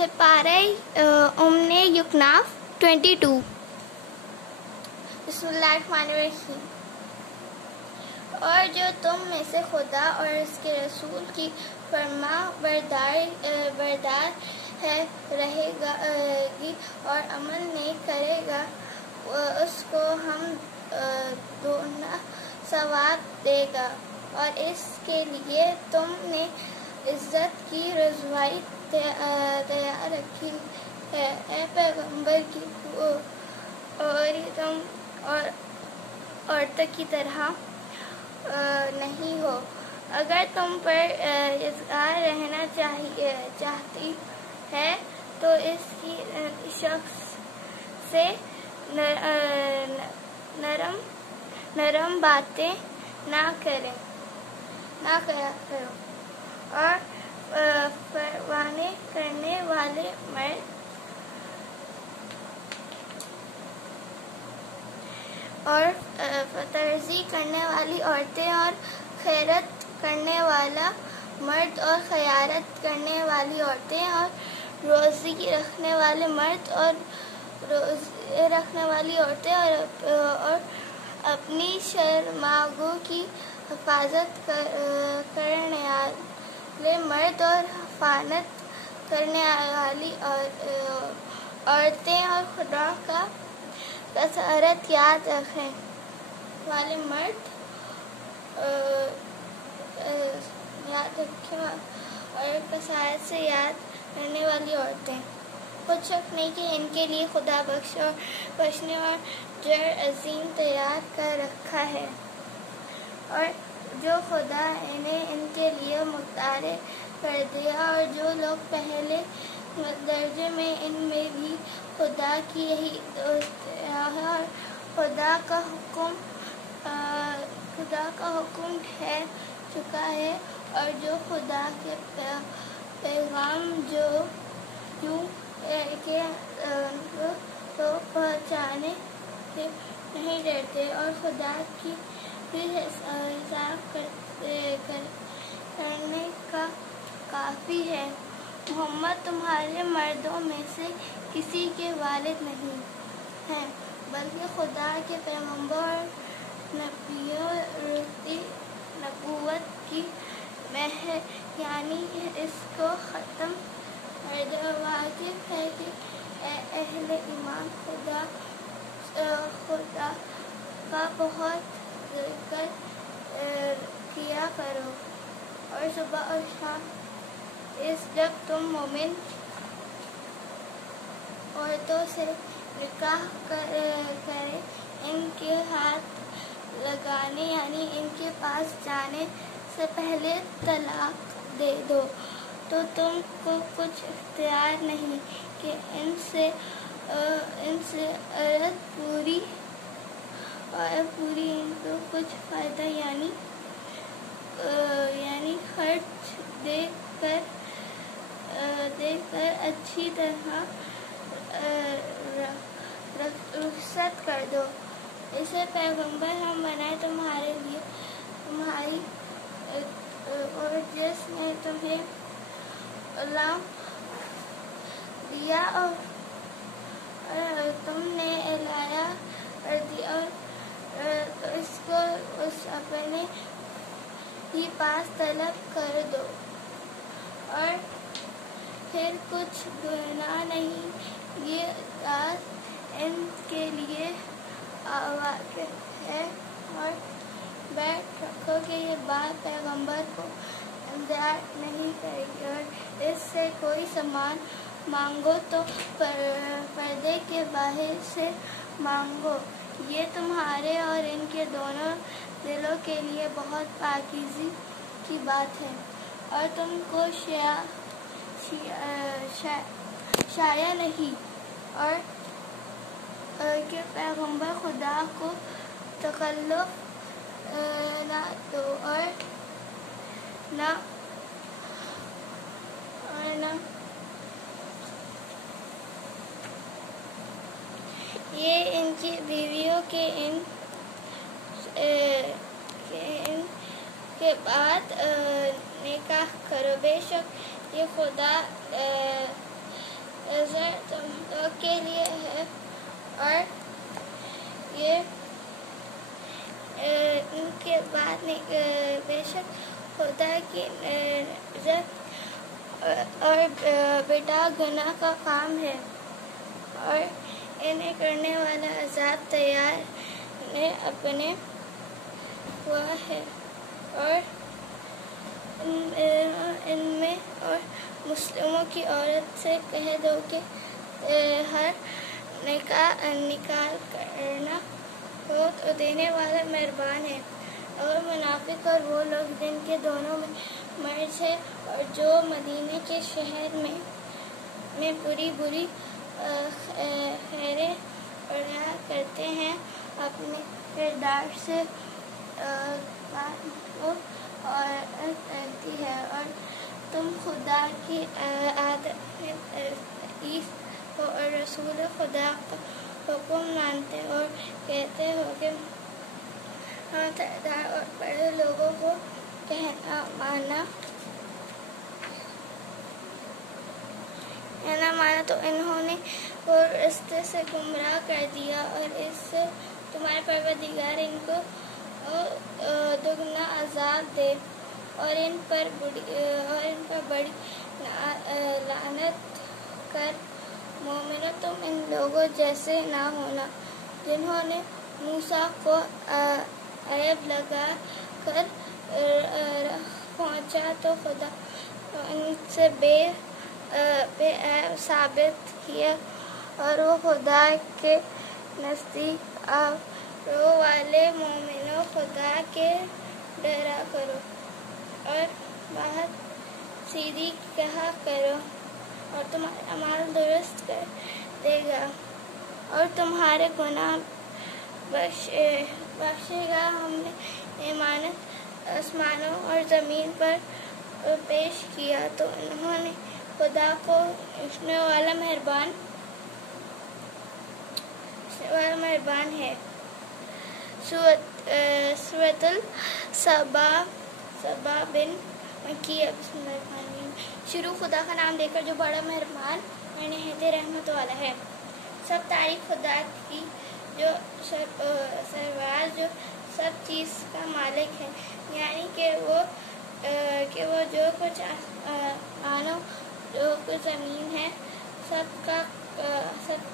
سپارہ امن یکناف 22 بسم اللہ الرحمن الرحیم۔ اور جو تم میں سے خدا اور اس کے رسول کی فرما بردار رہے گی اور عمل نہیں کرے گا، اس کو ہم دونا ثواب دے گا، اور اس کے لیے تم نے عزت کی رضوائی تیار رکھی ہے۔ اے پیغمبر کی اور تم اور عورتوں کی طرح نہیں ہو۔ اگر تم پر اذعان رہنا چاہتی ہے تو اس کی شخص سے نرم باتیں نہ کرو، اور پروانے کرنے والے مرد اور ترضی کرنے والی عورتیں اور خیرات کرنے والا مرد اور خیرات کرنے والی عورتیں اور روزی رکھنے والے مرد اور روزے رکھنے والی عورتیں اور اپنی شرمگاہوں کی حفاظت کرنے والے مرد اور حفاظت کرنے والی عورتیں اور خدا کا کثرت یاد رکھنے والے مرد اور کثرت سے یاد کرنے والی عورتیں۔ کچھ شک نہیں کہ ان کے لیے خدا بخشنے اور اجر عظیم تیار کر رکھا ہے، اور جو خدا نے ان کے لیے مقرر کر دیا۔ اور جو لوگ پہلے درجے میں ان میں بھی خدا کی یہی دوست اور خدا کا حکم ٹھہر چکا ہے، اور جو خدا کے پیغام یوں کہ تو پہنچانے سے نہیں ڈرتے، اور خدا کی حساب کرنے کا کافی ہے۔ محمد تمہارے مردوں میں سے کسی کے والد نہیں ہیں، بلکہ خدا کے پیغمبر اور نبوت کی مہر، یعنی اس کو ختم کر دو۔ واجب ہے کہ اے اہل ایمان خدا کا بہت ذکر کیا کرو، اور صبح اور شام جب تم مومن عورتوں سے نکاح کرے، ان کے ہاتھ لگانے یعنی ان کے پاس جانے سے پہلے طلاق دے دو، تو تم کو کچھ اختیار نہیں کہ ان سے عدت پوری ان کو کچھ فائدہ یعنی خرچ دے کر اچھی طرح رخصت کر دو۔ اسے پیغمبر ہم بنائے تمہارے لیے تمہاری اور جس نے تمہیں علم دیا اور تم نے اعلیٰ کر دیا، تو اس کو اپنے ہی پاس طلب کر دو، اور پھر کچھ گناہ نہیں۔ یہ بات ان کے لیے واقع ہے، اور بیٹھ رکھو کہ یہ بات پیغمبر کو انذار نہیں کرے گی، اور اس سے کوئی سامان مانگو تو پردے کے باہر سے مانگو، یہ تمہارے اور ان کے دونوں دلوں کے لیے بہت پاکیزگی کی بات ہے۔ اور تم کو شایع نہیں اور کہ پیغمبر خدا کو تکلف نہ دو، اور نہ یہ ان کی بیویوں کے ان کے بعد نکاح کرو، بے شک یہ خدا زر تم لوگ کے لیے ہے اور یہ ان کے بعد بے شک خدا کی نظر اور بیٹا گناہ کا کام ہے اور انہیں کرنے والا عذاب تیار نے اپنے ہوا ہے اور ان میں اور مسلموں کی عورت سے کہہ دو کہ ہر نکال کرنا ہو تو دینے والا مہربان ہے اور منافق اور وہ لوگ جن کے دونوں میں مرض ہے اور جو مدینے کے شہر میں بری خیریں اڑایا کرتے ہیں اپنے کردار سے اور کرتی ہے اور تم خدا کی اور رسول خدا کا حکم مانتے اور کہتے ہو کہ سردار اور بڑے لوگوں کو کہنا مانا تو انہوں نے اور رستے سے گمراہ کر دیا اور اس سے تمہارے پروردگار ان کو دگنا عذاب دے اور ان پر بڑی لعنت کر مومنوں تم ان لوگوں جیسے نہ ہونا جنہوں نے موسیٰ کو عیب لگا کر پہنچا تو خدا ان سے بے عیب ثابت کیا اور وہ خدا کے نزدیک آبرو والے مومنوں خدا کے ڈرا کرو اور بات سیدھی کہا کرو اور تمہارا اعمال درست کر دے گا اور تمہارے گناہ بخشے گا ہم نے امانت آسمانوں اور زمین پر پیش کیا تو انہوں نے خدا کو اشنے والا مہربان ہے سورۃ السبا بن مکیہ بسم اللہ الرحمن الرحیم شروع خدا کا نام لے کر جو بڑا مہربان اور نہایت رحمت والا ہے سب تعریف خدا کی جو سرفراز جو سب چیز کا مالک ہے یعنی کہ وہ جو کچھ آنو جو کچھ زمین ہے سب کا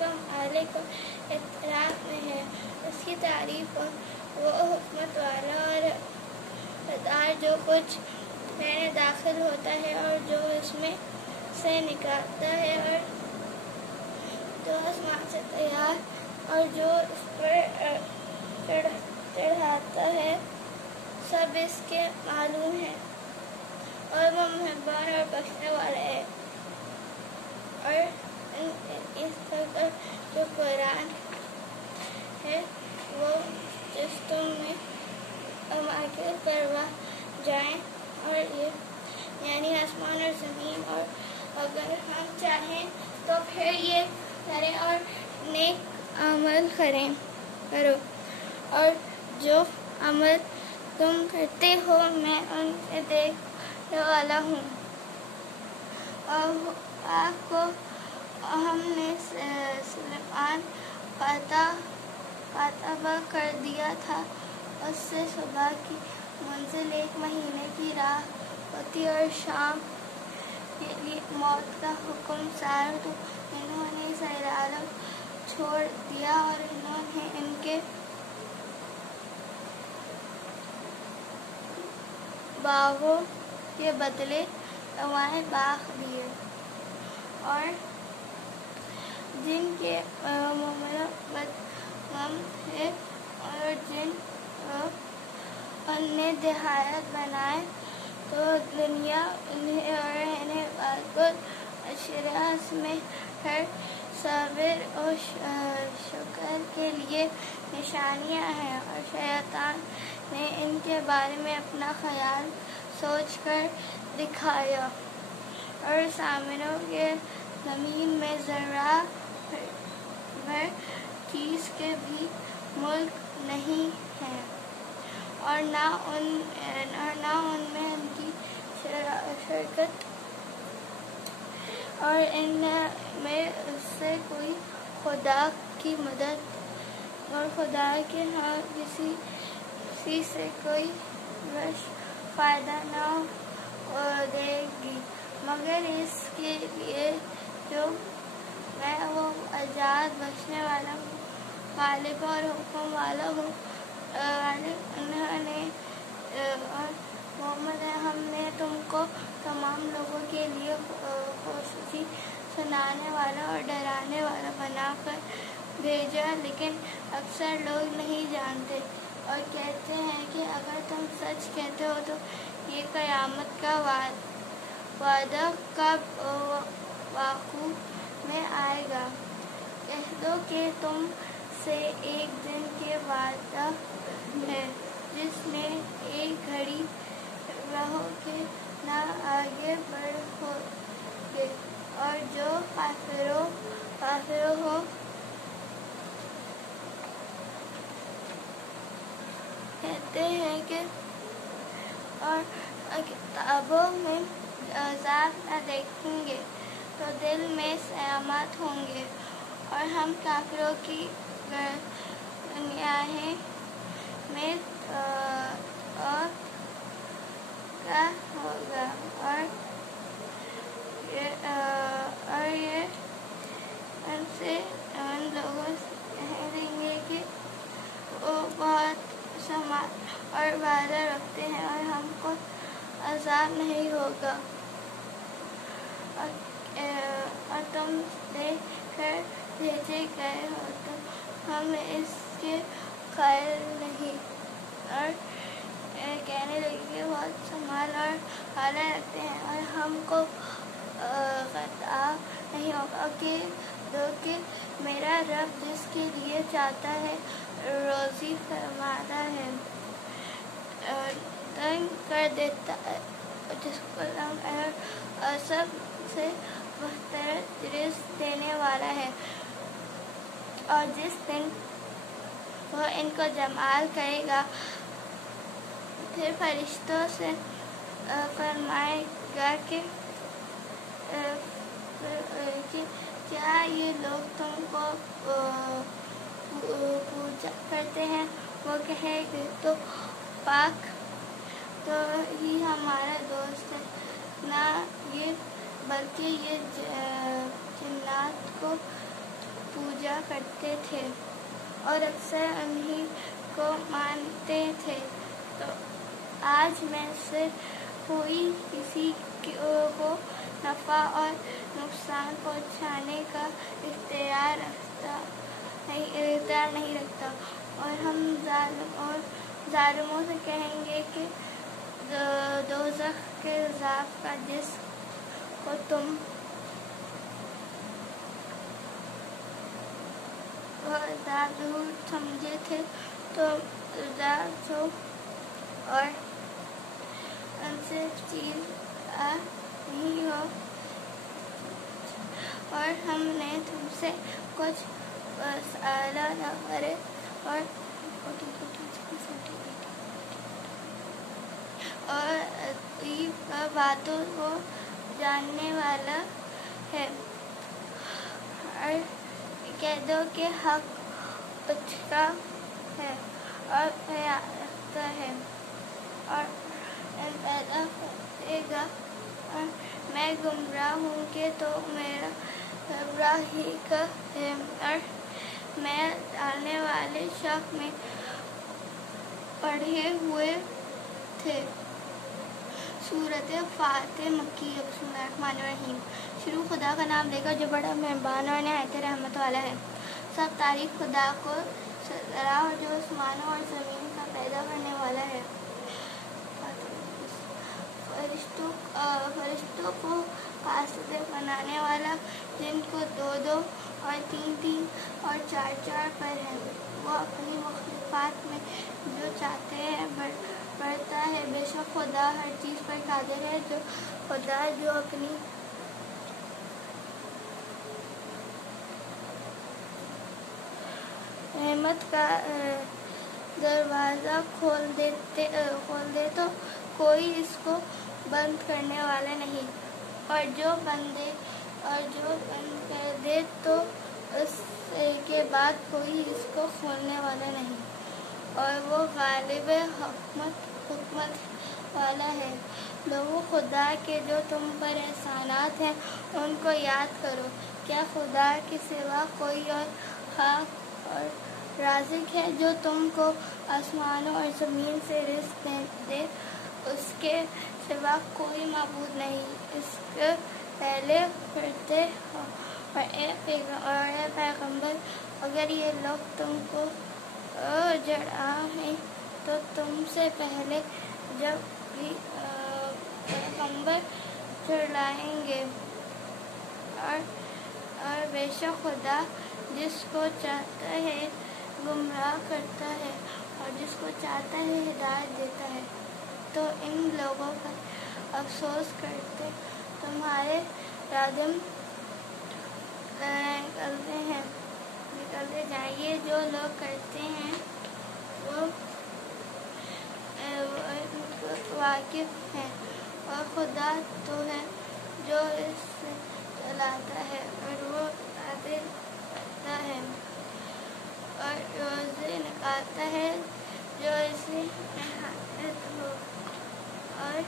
مالک اور اطراف میں ہے اس کی تعریف وہ حکمت والا اور قدار جو کچھ میں داخل ہوتا ہے اور جو اس میں سے نکالتا ہے اور جو آسمان سے تیار اور جو اس پر چڑھاتا ہے سب اس کے معلوم ہے اور وہ مہربان اور بخشنے والا ہے اور اس طرح جو قرآن ہے وہ جس تم میں ماکل کروا جائیں اور یہ یعنی آسمان اور زمین اور اگر ہم چاہیں تو پھر یہ کریں اور نیک عمل کرو اور جو عمل تم کرتے ہو میں ان سے دیکھنے والا ہوں اور آپ کو ہم نے سلیمان فاتحہ کر دیا تھا اس سے صبح کی منزل 1 مہینے کی راہ ہوتی اور شام کے لیے موت کا حکم صار تو انہوں نے اسرائیل عالم چھوڑ دیا اور انہوں نے ان کے باغوں کے بدلے دوائیں باغ دیے اور جن کے مومنوں بدغم تھے اور جن نے دیہات بنائے تو دنیا انہیں اور انہیں بالکل اشراس میں ہر صابر اور شکر کے لیے نشانیاں ہیں اور شیطان نے ان کے بارے میں اپنا خیال سوچ کر دکھایا اور سامنوں کے زمین میں ذرہ بھر چیز کے بھی ملک نہیں ہے اور نہ ان میں ان کی شرکت اور ان میں سے کوئی خدا کی مدد اور خدا کے ہاں کسی سے کوئی فائدہ نہ دے گی مگر اس کے لیے جو میں وہ آزاد بخشنے والا ہوں، غالب اور حکم والا ہوں۔ انہوں نے اور محمد ہے، ہم نے تم کو تمام لوگوں کے لیے خوشخبری سنانے والا اور ڈرانے والا بنا کر بھیجا، لیکن اکثر لوگ نہیں جانتے اور کہتے ہیں کہ اگر تم سچ کہتے ہو تو یہ قیامت کا وعدہ کب وقوع میں آئے گا؟ کہہ دو کہ تم سے ایک دن کے وعدہ ہے جس میں ایک گھڑی رہو کہ نہ آگے بڑھو گے، اور جو کافروں ہو کہتے ہیں کہ اور کتابوں میں عذاب نہ دیکھیں گے تو دل میں سیامات ہوں گے، اور ہم کافروں کی گناہیں میں اور کیا ہوگا، اور یہ ان لوگوں سے کہہ دیں گے کہ وہ بہت سماعت اور وعدہ رکھتے ہیں اور ہم کو عذاب نہیں ہوگا، اور تم لے کر بھیجے گئے ہو تو ہم اس کے قائل نہیں، اور کہنے لگے کہ بہت سنبھال اور وعدہ رکھتے ہیں اور ہم کو خطا نہیں ہوگا، کہ میرا رب جس کے لیے چاہتا ہے روزی فرماتا ہے، تنگ کر دیتا ہے جس کو تنگ، اور سب سے بہتر رزق دینے والا ہے۔ اور جس دن وہ ان کو جمع کرے گا پھر فرشتوں سے فرمائے گا کہ کیا یہ لوگ تم کو پوجا کرتے ہیں؟ وہ کہے گے تو پاک تو ہی ہمارا دوست ہے، نہ یہ بلکہ یہ جنات کو پوجا کرتے تھے اور اکثر انہی کو مانتے تھے۔ تو آج میں سے کوئی کسی کو نفع اور نقصان پہنچانے کا اختیار نہیں رکھتا، اور ہم ظالموں سے کہیں گے کہ دوزخ کے عذاب کا جس کو تم عذاب دور سمجھے تھے تو عذاب ہو، اور ان سے چیز نہیں ہو، اور ہم نے تم سے کچھ سوال نہ کرے، اور باتوں کو جاننے والا ہے، اور کہہ دو کہ حق اچھا ہے اور پیدا ہے اور پیدا کرے گا، اور میں گمراہ ہوں کہ تو میرا گمراہی کا ہے، اور میں ڈالنے والے شک میں پڑھے ہوئے تھے۔ سورۃ فاتر مکی۔ بسم اللہ الرحمن الرحیم۔ شروع خدا کا نام لے کر جو بڑا مہربان اور نہایت رحمت والا ہے۔ سب تعریف خدا کو ذرا جو آسمانوں اور زمین کا پیدا کرنے والا ہے۔ فرشتوں کو قاصد بنانے والا، جن کو 2 اور 3 اور 4 پر ہے، وہ اپنی مخلوقات میں جو چاہتے ہیں بڑھتا ہے۔ بے شک خدا ہر چیز پر قادر ہے۔ خدا جو اپنی رحمت کا دروازہ کھول دے تو کوئی اس کو بند کرنے والا نہیں، اور جو بندے اور جو بند کر دے تو اس کے بعد کوئی اس کو کھولنے والا نہیں، اور وہ غالب حکمت والا ہے۔ لوگوں، خدا کے جو تم پر احسانات ہیں ان کو یاد کرو۔ کیا خدا کے سوا کوئی اور خالق اور رازق ہے جو تم کو آسمانوں اور زمین سے رزق دے؟ اس کے سوا کوئی معبود نہیں۔ اس کے پہلے فرشتے اور اے پیغمبر، اگر یہ لوگ تم کو جھٹلائیں تو تم سے پہلے جب بھی پیغمبر جھٹلائیں گے، اور بے شک خدا جس کو چاہتا ہے گمراہ کرتا ہے اور جس کو چاہتا ہے ہدایت دیتا ہے۔ تو ان لوگوں پر افسوس کرتے تمہارے رادم نکلتے جائیں۔ یہ جو لوگ کرتے ہیں وہ واقف ہیں، اور خدا تو ہے جو اس سے چلاتا ہے، اور وہ عادل کرتا ہے اور روزی نکالتا ہے جو اسے نہایت ہو۔ اور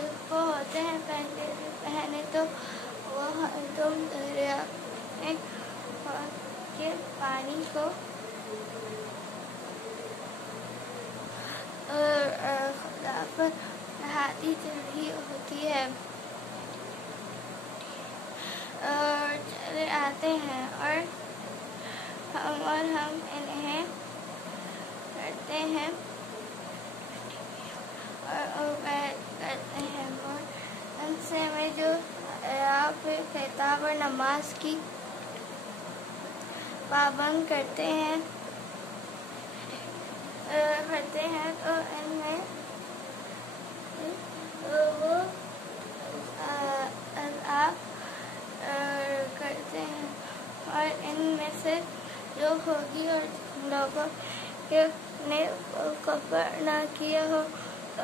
اس کو ہوتے ہیں پہلے تو وہ تم دریا میں کے پانی کو خدا پر نہادی چڑھی ہوتی ہے، اور چلے آتے ہیں، اور ہم انہیں کرتے ہیں اور کرتے ہیں، اور ان سے میں جو آپ کتاب اور نماز کی پابند کرتے ہیں تو ان میں وہ عذاب کرتے ہیں، اور ان میں سے جو ہوگی اور لوگوں نے کفر نہ کیا ہو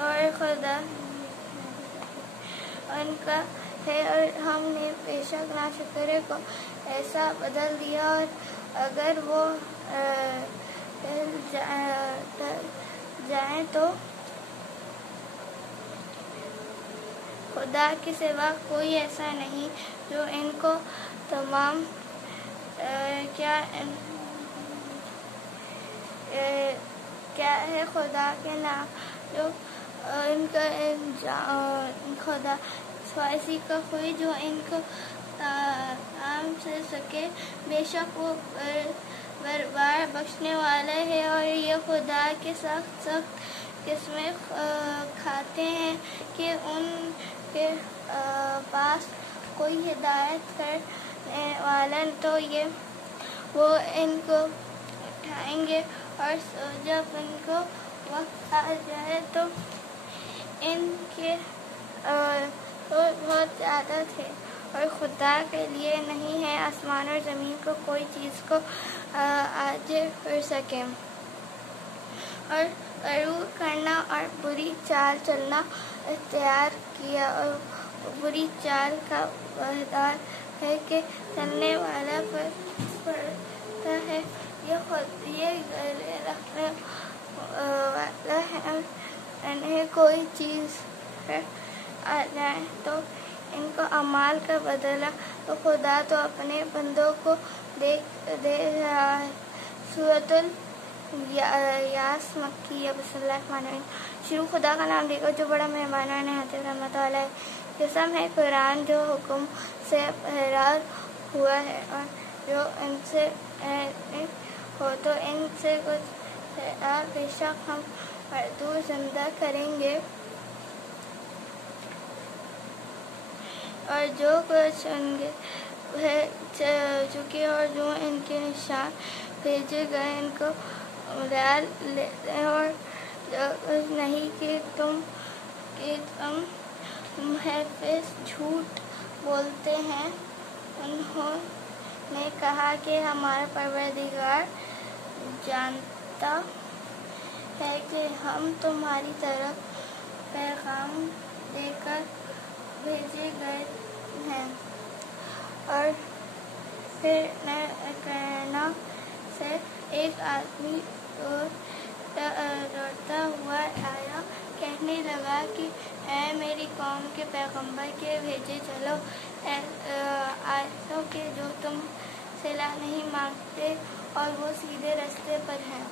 اور خدا ان کا ہے، اور ہم نے بے شک ناشکرے کو ایسا بدل دیا، اور اگر وہ جائیں تو خدا کے سوا کوئی ایسا نہیں جو ان کو تمام کیا ہے خدا کے نام جو ان کا خدا سوائسی کا کوئی جو ان کو تام سے سکے، بے شک وہ بار بخشنے والا ہے، اور یہ خدا کے سخت قسمیں کھاتے ہیں کہ ان کے پاس کوئی ہدایت کرنے والا تو وہ ان کو اٹھائیں گے، اور جب ان کو وقت آ جائے تو ان کے تو بہت زیادہ تھے، اور خدا کے لیے نہیں ہے آسمان اور زمین کو کوئی چیز کو عاجز کر سکے، اور غرور کرنا اور بری چال چلنا اختیار کیا، اور بری چال کا وعدہ ہے کہ چلنے والا پر پڑتا ہے، یہ گلے رکھنے والا ہے، انہیں کوئی چیز آ جائے تو ان کو اعمال کا بدلہ تو خدا تو اپنے بندوں کو دے رہا ہے۔ سورۃ یاس مکیہ۔ بسم اللہ الرحمن الرحیم۔ شروع خدا کا نام لے کر جو بڑا مہربان اور نہایت رحمت والا ہے۔ قسم ہے قرآن جو حکم سے پہراز ہوا ہے، اور جو ان سے ہو تو ان سے کچھ بے شک ہم مردود زندہ کریں گے، اور جو کچھ ان کے چکے اور جو ان کے نشان بھیجے گئے ان کو ڈال لیتے ہیں، اور جو کچھ نہیں کہ تم محض جھوٹ بولتے ہیں۔ انہوں نے کہا کہ ہمارا پروردگار جانتا ہے کہ ہم تمہاری طرف پیغام دے کر بھیجے گئے ہیں، پھر کرنا سے ایک آدمی دوڑتا ہوا آیا، کہنے لگا کہ اے میری قوم کے پیغمبر کے بھیجے، چلو ایسو کہ جو تم صلاح نہیں مانگتے اور وہ سیدھے راستے پر ہیں۔